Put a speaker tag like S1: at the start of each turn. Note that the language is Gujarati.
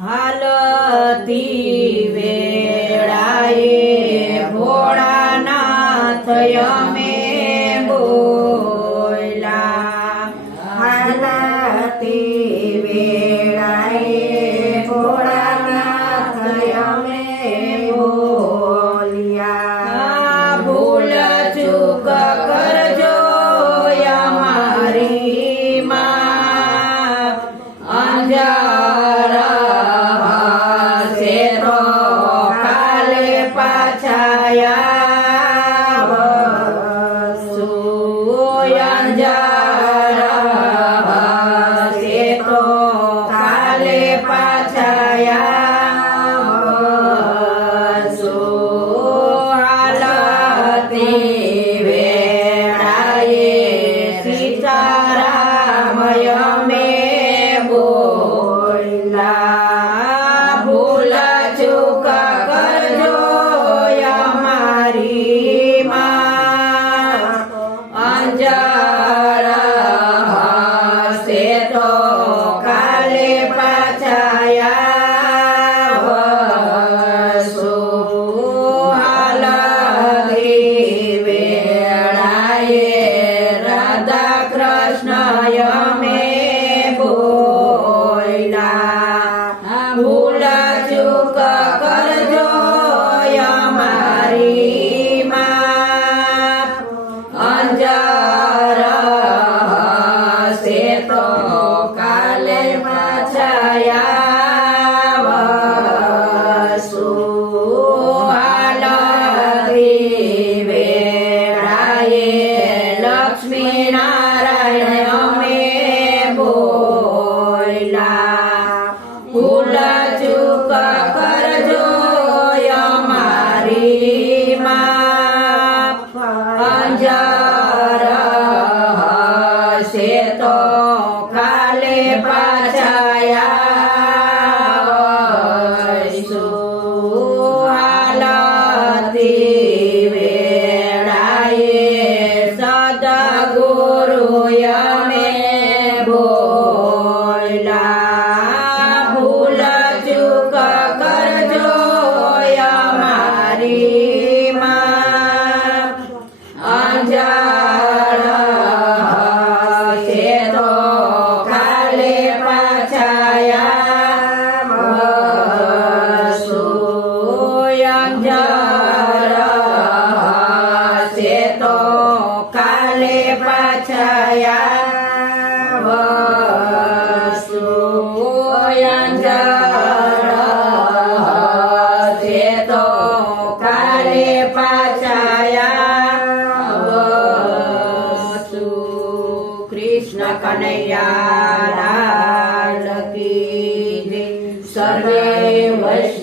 S1: હાલતી વેળાએ ભોળાનાથ અમે બોલા
S2: હાલતી
S1: जा से तो काले पाचा થશે તો કાલે છાયા સુહાલતી વેળાએ લક્ષ્મી નારાયણ અમે બોલા કુલ ચૂક કરજો અમારી મા અંજા છાયા સુહાલતી કૃષ્ણ કનૈયા સર્વે વૈષ્ણવ